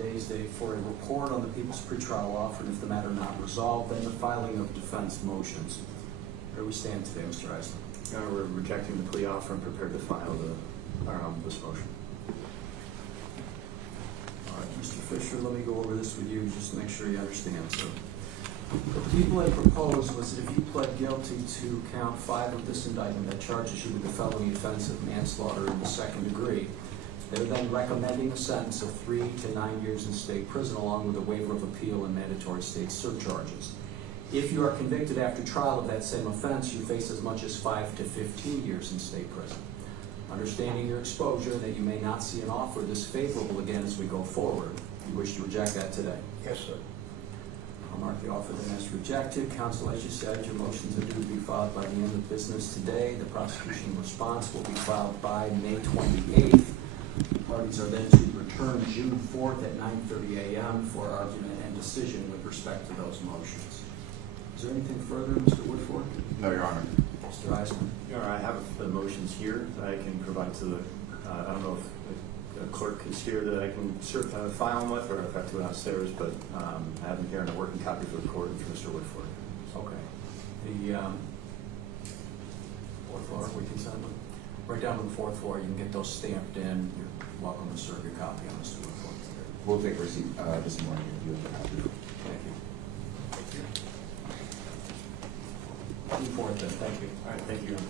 today's date for a report on the people's pretrial offer, and if the matter not resolved, then the filing of defense motions. Where do we stand today, Mr. Eisner? We're rejecting the plea offer and prepared to file this motion. All right, Mr. Fischer, let me go over this with you just to make sure you understand. So, the people had proposed was that if you pled guilty to count 5 of this indictment that charges you with the felony offense of manslaughter in the second degree, they're then recommending a sentence of 3 to 9 years in state prison along with a waiver of appeal and mandatory state surcharges. If you are convicted after trial of that same offense, you face as much as 5 to 15 years in state prison. Understanding your exposure and that you may not see an offer this favorable again as we go forward, you wish to reject that today? Yes, sir. I'll mark the offer then as rejected. Counsel, as you said, your motions are due to be filed by the end of business today. The prosecution response will be filed by May 28th. The parties are then to return June 4th at 9:30 a.m. for argument and decision with respect to those motions. Is there anything further, Mr. Woodford? No, Your Honor. Mr. Eisman? Your Honor, I have the motions here that I can provide to the, I don't know if the clerk is here that I can file them with, or if I have to go downstairs, but I have them here in a working copy for the court and for Mr. Woodford. Okay. The fourth floor, we can send them right down to the fourth floor. You can get those stamped in. You're welcome to serve your copy on Mr. Woodford today. We'll take receipt this morning and do it. Thank you. June 4th then. Thank you. All right, thank you, Your Honor.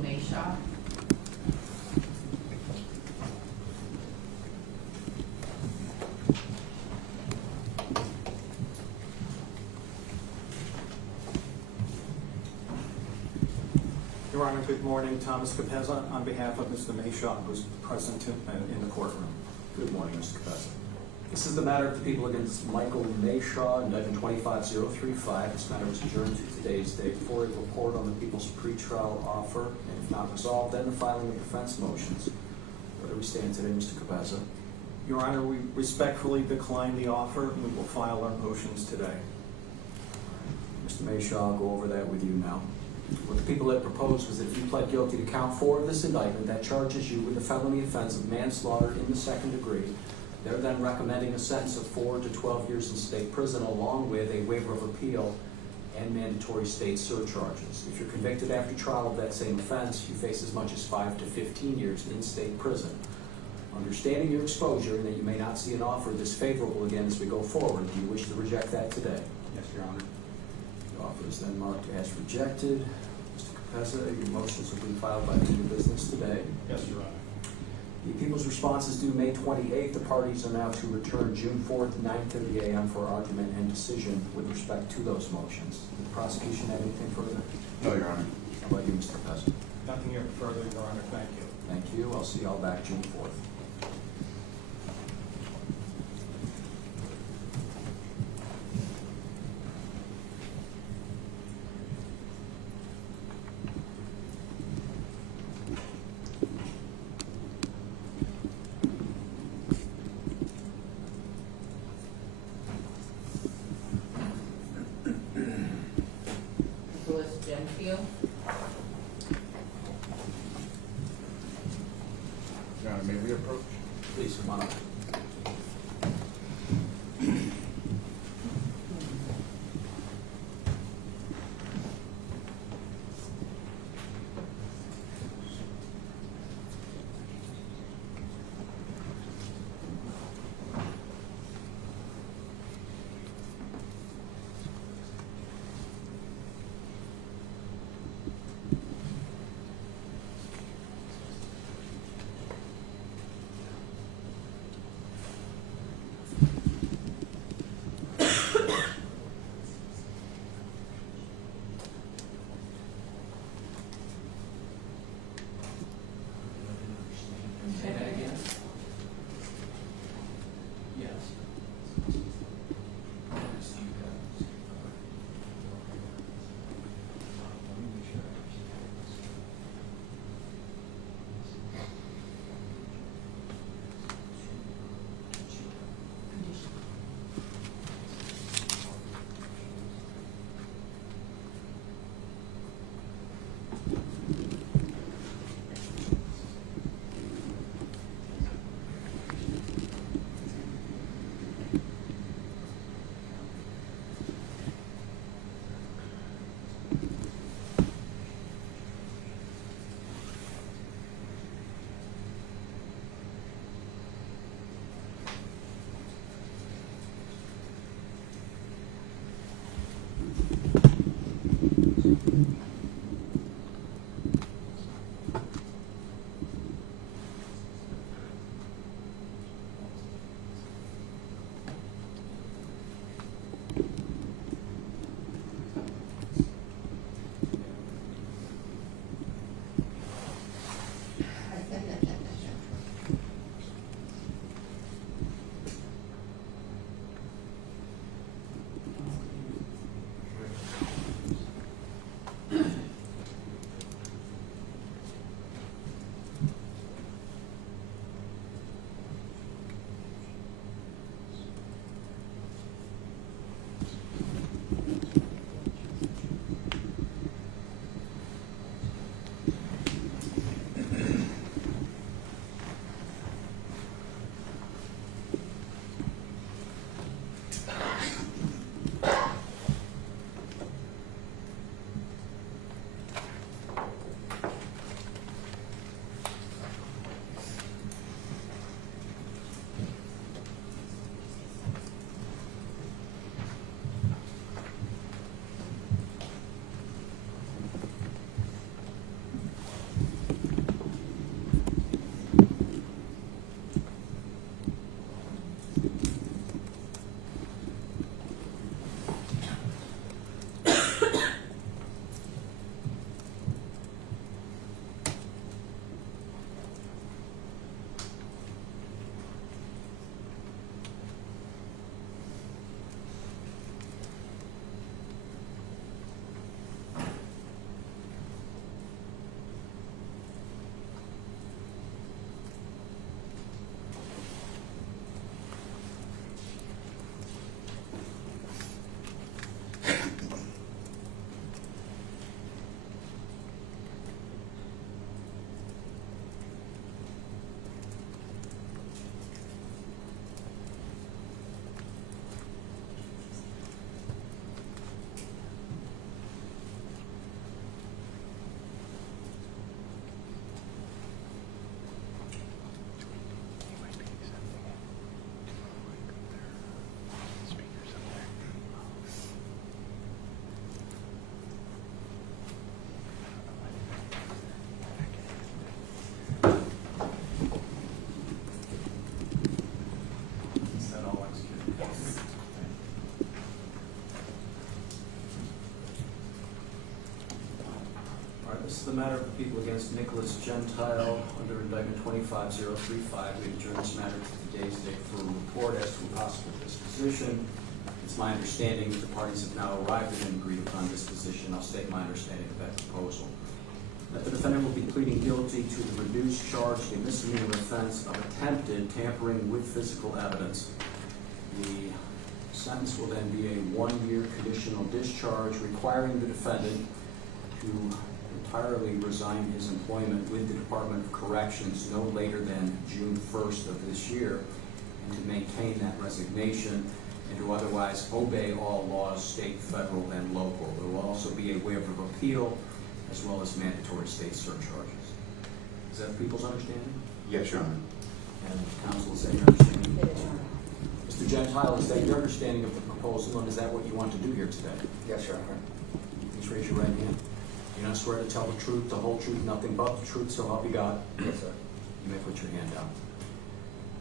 Meshaw. Your Honor, good morning. Thomas Capezza on behalf of Mr. Meshaw, who's present in the courtroom. Good morning, Mr. Capezza. This is the matter of the people against Michael Meshaw, indictment 25035. This matter was adjourned to today's date for a report on the people's pretrial offer, and if not resolved, then the filing of defense motions. Where do we stand today, Mr. Capezza? Your Honor, we respectfully decline the offer, and we will file our motions today. Mr. Meshaw, I'll go over that with you now. What the people had proposed was that if you pled guilty to count 4 of this indictment that charges you with the felony offense of manslaughter in the second degree, they're then recommending a sentence of 4 to 12 years in state prison along with a waiver of appeal and mandatory state surcharges. If you're convicted after trial of that same offense, you face as much as 5 to 15 years in state prison. Understanding your exposure and that you may not see an offer this favorable again as we go forward, do you wish to reject that today? Yes, Your Honor. The offer is then marked as rejected. Mr. Capezza, your motions will be filed by the end of business today. Yes, Your Honor. The people's response is due May 28th. The parties are now to return June 4th, 9:30 a.m. for argument and decision with respect to those motions. Did the prosecution have anything further? No, Your Honor. How about you, Mr. Capezza? Nothing here further, Your Honor. Thank you. Thank you. I'll see you all back June 4th. Nicholas Gentile. Your Honor, may we approach? Please come on up. Say that again? Yes. This is the matter of the people against Nicholas Gentile under indictment 25035. We adjourn this matter to today's date for a report as to a possible disposition. It's my understanding that the parties have now arrived at an agreed upon disposition. I'll state my understanding of that proposal. That the defendant will be pleading guilty to the reduced charge, a misdemeanor offense of attempted tampering with physical evidence. The sentence will then be a 1-year conditional discharge requiring the defendant to entirely resign his employment with the Department of Corrections no later than June 1st of this year, and to maintain that resignation and to otherwise obey all laws, state, federal, and local. There will also be a waiver of appeal as well as mandatory state surcharges. Is that people's understanding? Yes, Your Honor. And counsel, is that your understanding? Mr. Gentile, is that your understanding of the proposal, and is that what you want to do here today? Yes, Your Honor. Please raise your right hand. Do you not swear to tell the truth, the whole truth, nothing but the truth, so help you God? Yes, sir. You may put your hand down.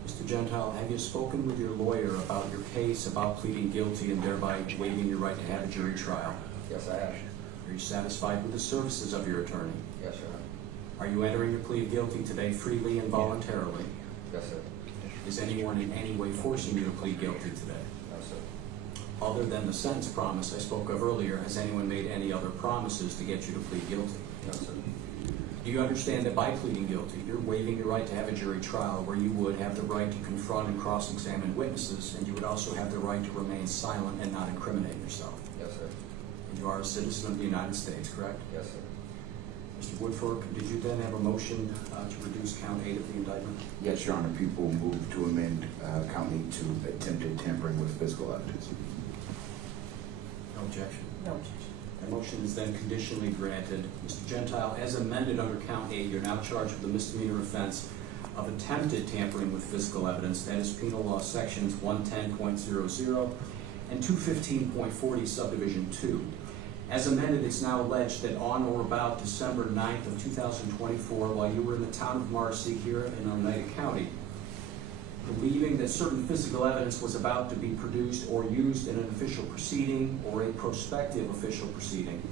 Mr. Gentile, have you spoken with your lawyer about your case, about pleading guilty and thereby waiving your right to have a jury trial? Yes, I have. Are you satisfied with the services of your attorney? Yes, Your Honor. Are you entering your plea of guilty today freely and voluntarily? Yes, sir. Is anyone in any way forcing you to plead guilty today? No, sir. Other than the sentence promise I spoke of earlier, has anyone made any other promises to get you to plead guilty? No, sir. Do you understand that by pleading guilty, you're waiving your right to have a jury trial where you would have the right to confront and cross-examine witnesses, and you would also have the right to remain silent and not incriminate yourself? Yes, sir. And you are a citizen of the United States, correct? Yes, sir. Mr. Woodfork, did you then have a motion to reduce count 8 of the indictment? Yes, Your Honor. People move to amend count 8 to attempted tampering with physical evidence. No objection. No objection. The motion is then conditionally granted. Mr. Gentile, as amended under count 8, you're now charged with the misdemeanor offense of attempted tampering with physical evidence. That is Penal Law Sections 110.00 and 215.40 Subdivision 2. As amended, it's now alleged that on or about December 9th of 2024, while you were in the town of Marcy here in Oneida County, believing that certain physical evidence was about to be produced or used in an official proceeding or a prospective official proceeding,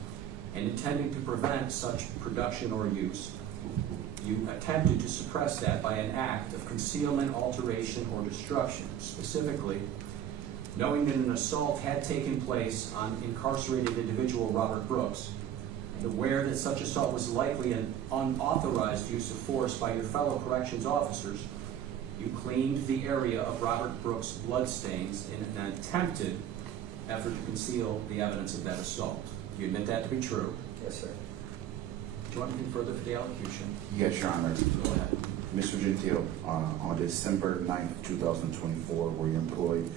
and intending to prevent such production or use, you attempted to suppress that by an act of concealment, alteration, or destruction. Specifically, knowing that an assault had taken place on incarcerated individual Robert Brooks, and aware that such assault was likely an unauthorized use of force by your fellow corrections officers, you cleaned the area of Robert Brooks' bloodstains in an attempted effort to conceal the evidence of that assault. Do you admit that to be true? Yes, sir. Do you want anything further for the elocution? Yes, Your Honor. Go ahead. Mr. Gentile, on December 9th, 2024, were you employed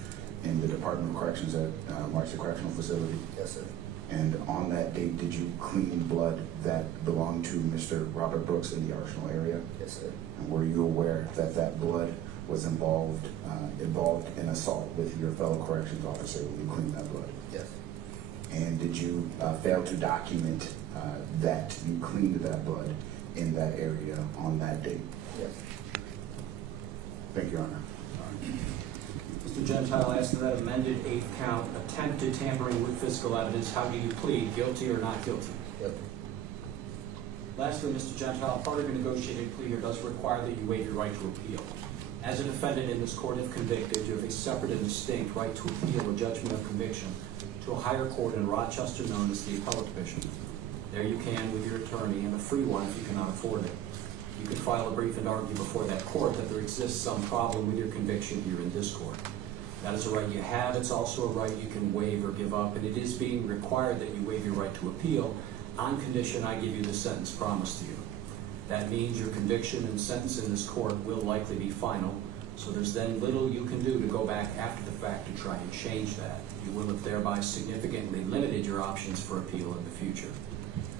in the Department of Corrections at Marcy Correctional Facility? Yes, sir. And on that date, did you clean blood that belonged to Mr. Robert Brooks in the Arsenal area? Yes, sir. And were you aware that that blood was involved in assault with your fellow corrections officer when you cleaned that blood? Yes. And did you fail to document that you cleaned that blood in that area on that date? Yes. Thank you, Your Honor. Mr. Gentile, as to that amended 8th count, attempted tampering with physical evidence, how do you plead, guilty or not guilty? Guilty. Lastly, Mr. Gentile, part of your negotiated plea here does require that you waive your right to appeal. As a defendant in this court, if convicted, you have a separate and distinct right to appeal a judgment of conviction to a higher court in Rochester known as the Appellate Division. There you can, with your attorney, and a free one if you cannot afford it. You can file a brief and argue before that court that there exists some problem with your conviction here in this court. That is a right you have. It's also a right you can waive or give up, and it is being required that you waive your right to appeal on condition I give you the sentence promised to you. That means your conviction and sentence in this court will likely be final, so there's then little you can do to go back after the fact to try and change that. You will have thereby significantly limited your options for appeal in the future.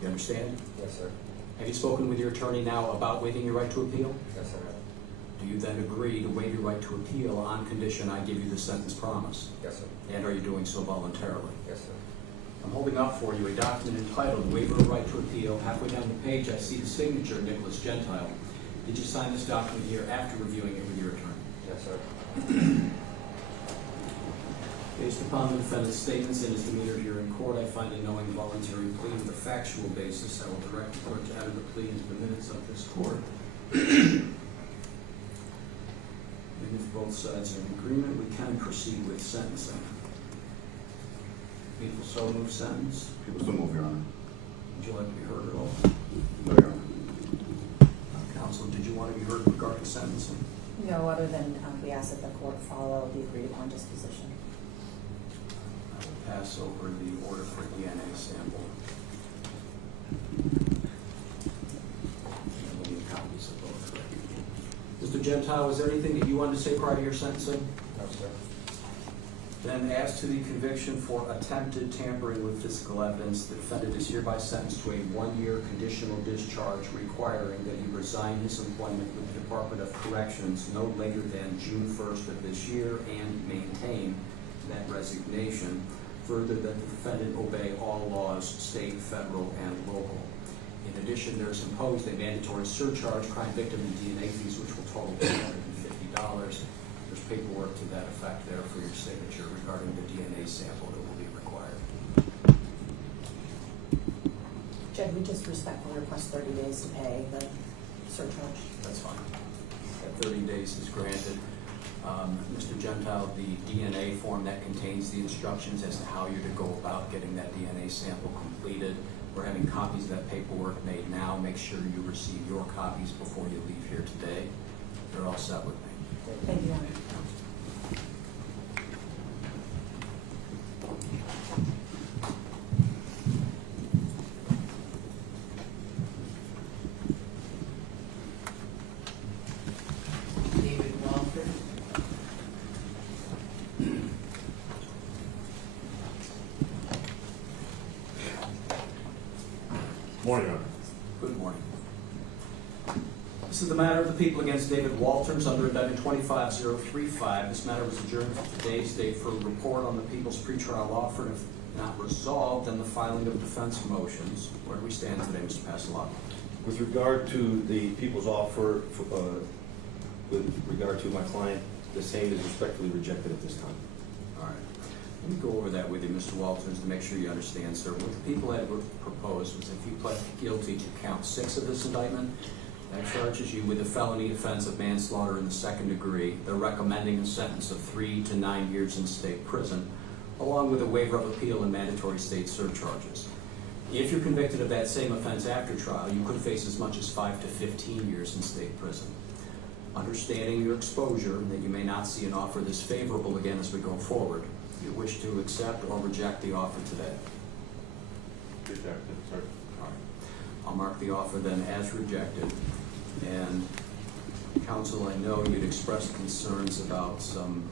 You understand? Yes, sir. Have you spoken with your attorney now about waiving your right to appeal? Yes, sir. Do you then agree to waive your right to appeal on condition I give you the sentence promised? Yes, sir. And are you doing so voluntarily? Yes, sir. I'm holding up for you a document entitled Waiver of Right to Appeal. Halfway down the page, I see the signature of Nicholas Gentile. Did you sign this document here after reviewing it with your attorney? Yes, sir. Based upon the defendant's statements and his demeanor here in court, I find a knowing voluntary plea with a factual basis. I will direct the court to enter the plea into the minutes of this court. And if both sides are in agreement, we can proceed with sentencing. People so move sentence. People still move, Your Honor. Would you like to be heard at all? No, Your Honor. Counsel, did you want to be heard regarding sentencing? No, other than we ask that the court follow the agreed upon disposition. I will pass over the order for DNA sample. And we'll need copies of both. Mr. Gentile, was there anything that you wanted to say prior to your sentencing? No, sir. Then, as to the conviction for attempted tampering with physical evidence, the defendant is hereby sentenced to a 1-year conditional discharge requiring that he resign his employment with the Department of Corrections no later than June 1st of this year and maintain that resignation. Further, that the defendant obey all laws, state, federal, and local. In addition, there's imposed a mandatory surcharge, crime victim and DNA fees, which will total $250. There's paperwork to that effect there for your signature regarding the DNA sample that will be required. Judge, we just respectfully request 30 days to pay the surcharge. That's fine. That 30 days is granted. Mr. Gentile, the DNA form that contains the instructions as to how you're to go about getting that DNA sample completed. We're having copies of that paperwork made now. Make sure you receive your copies before you leave here today. They're all set with me. Thank you, Your Honor. David Walter. Morning, Your Honor. Good morning. This is the matter of the people against David Walters under indictment 25035. This matter was adjourned to today's date for a report on the people's pretrial Not resolved, then the filing of defense motions. Where do we stand today, Mr. Passalotto? With regard to the people's offer, with regard to my client, the same is respectfully rejected at this time. All right. Let me go over that with you, Mr. Walters, to make sure you understand, sir. What the people had proposed was if you pled guilty to count 6 of this indictment, that charges you with a felony offense of manslaughter in the 2nd degree. They're recommending a sentence of 3 to 9 years in state prison, along with a waiver of appeal and mandatory state surcharges. If you're convicted of that same offense after trial, you could face as much as 5 to 15 years in state prison. Understanding your exposure and that you may not see an offer this favorable again as we go forward, do you wish to accept or reject the offer today? Rejected, sir. All right. I'll mark the offer then as rejected. And counsel, I know you'd expressed concerns about some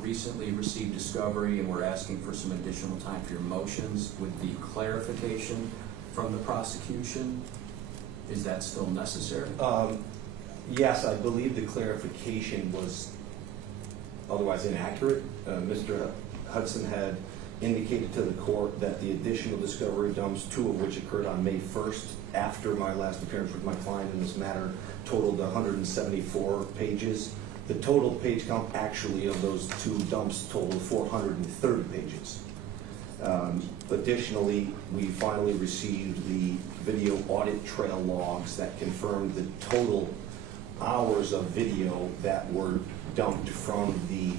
recently received discovery, and we're asking for some additional time for your motions. With the clarification from the prosecution, is that still necessary? Yes, I believe the clarification was otherwise inaccurate. Mr. Hudson had indicated to the court that the additional discovery dumps, 2 of which occurred on May 1st, after my last appearance with my client in this matter, totaled 174 pages. The total page count actually of those 2 dumps totaled 430 pages. Additionally, we finally received the video audit trail logs that confirmed the total hours of video that were dumped from the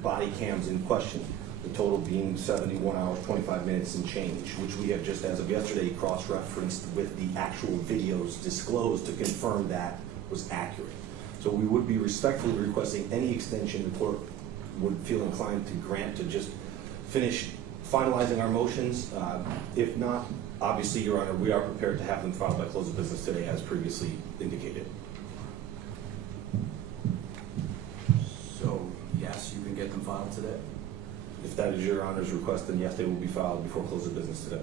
body cams in question. The total being 71 hours, 25 minutes and change, which we have just as of yesterday cross-referenced with the actual videos disclosed to confirm that was accurate. So we would be respectfully requesting any extension the court would feel inclined to grant to just finish finalizing our motions. If not, obviously, Your Honor, we are prepared to have them filed by close of business today as previously indicated. So, yes, you can get them filed today? If that is Your Honor's request, then yes, they will be filed before close of business today.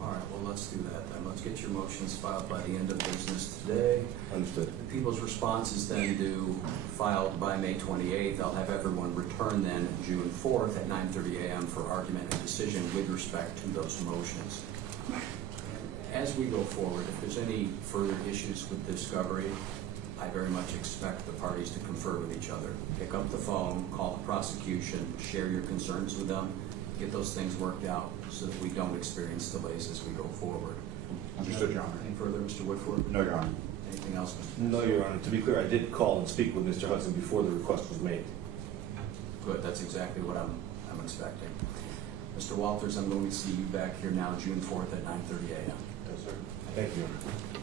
All right, well, let's do that then. Let's get your motions filed by the end of business today. Understood. The people's response is then due filed by May 28th. I'll have everyone return then June 4th at 9:30 a.m. for argument and decision with respect to those motions. As we go forward, if there's any further issues with discovery, I very much expect the parties to confer with each other. Pick up the phone, call the prosecution, share your concerns with them, get those things worked out so that we don't experience delays as we go forward. Understood, Your Honor. Anything further, Mr. Woodford? No, Your Honor. Anything else, Mr. No, Your Honor. To be clear, I did call and speak with Mr. Hudson before the request was made. Good, that's exactly what I'm expecting. Mr. Walters, I'm going to see you back here now, June 4th at 9:30 a.m. Yes, sir. Thank you, Your Honor.